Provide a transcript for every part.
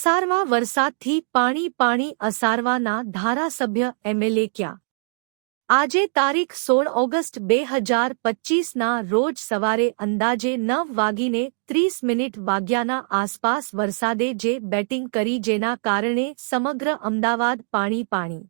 અસારવા વરસાદથી પાણી અસારવાના ધારાસભ્ય એમએલએ ક્યાં? આજે તારીખ 16 ઓગસ્ટ 2025ના રોજ સવારે અંદાજે 9:30 વાગ્યાના આસપાસ વરસાદે જે બેટિંગ કરી જેના કારણે સમગ્ર અમદાવાદ પાણી.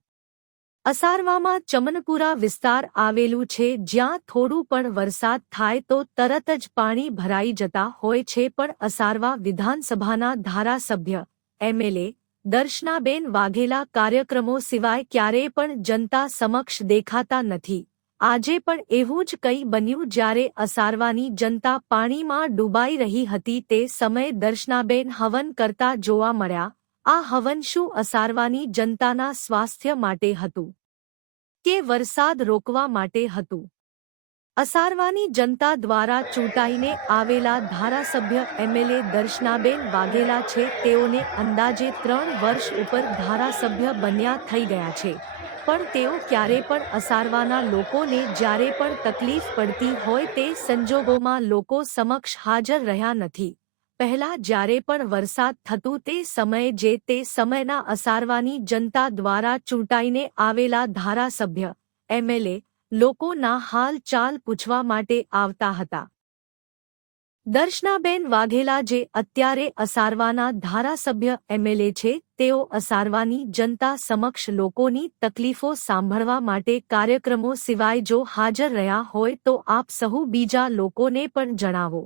અસારવામાં ચમનપુરા વિસ્તાર આવેલું છે જ્યાં થોડું પણ વરસાદ થાય તો તરત જ પાણી ભરાઈ જતા હોય છે પણ અસારવા વિધાનસભાના ધારાસભ્ય એમએલએ દર્શનાબેન વાઘેલા કાર્યક્રમો સિવાય ક્યારેય પણ જનતા સમક્ષ દેખાતા નથી. આજે પણ એવું જ કંઈ બન્યું જ્યારે અસારવાની જનતા પાણીમાં ડૂબાઈ રહી હતી તે સમયે દર્શનાબેન હવન કરતા જોવા મળ્યા. આ હવન શું અસારવાની જનતાના સ્વાસ્થ્ય માટે હતું કે વરસાદ રોકવા માટે હતું? અસારવાની જનતા દ્વારા ચૂંટાઈને આવેલા ધારાસભ્ય એમએલએ દર્શનાબેન વાઘેલા છે. તેઓને અંદાજે 3 વર્ષ ઉપર ધારાસભ્ય બન્યા થઈ ગયા છે પણ તેઓ ક્યારે પણ અસારવાના લોકોને જ્યારે પણ તકલીફ પડતી હોય તે સંજોગોમાં લોકો સમક્ષ હાજર રહ્યા નથી. પહેલા જ્યારે પણ વરસાદ થતું તે સમયે જે તે સમયના અસારવાની જનતા દ્વારા ચૂંટાઈને આવેલા ધારાસભ્ય એમએલએ લોકોના હાલ ચાલ પૂછવા માટે આવતા હતા. દર્શનાબેન વાઘેલા જે અત્યારે અસારવાના ધારાસભ્ય એમએલએ છે તેઓ અસારવાની જનતા સમક્ષ લોકોની તકલીફો સાંભળવા માટે કાર્યક્રમો સિવાય જો હાજર રહ્યા હોય તો આપ સહુ બીજા લોકોને પણ જણાવો.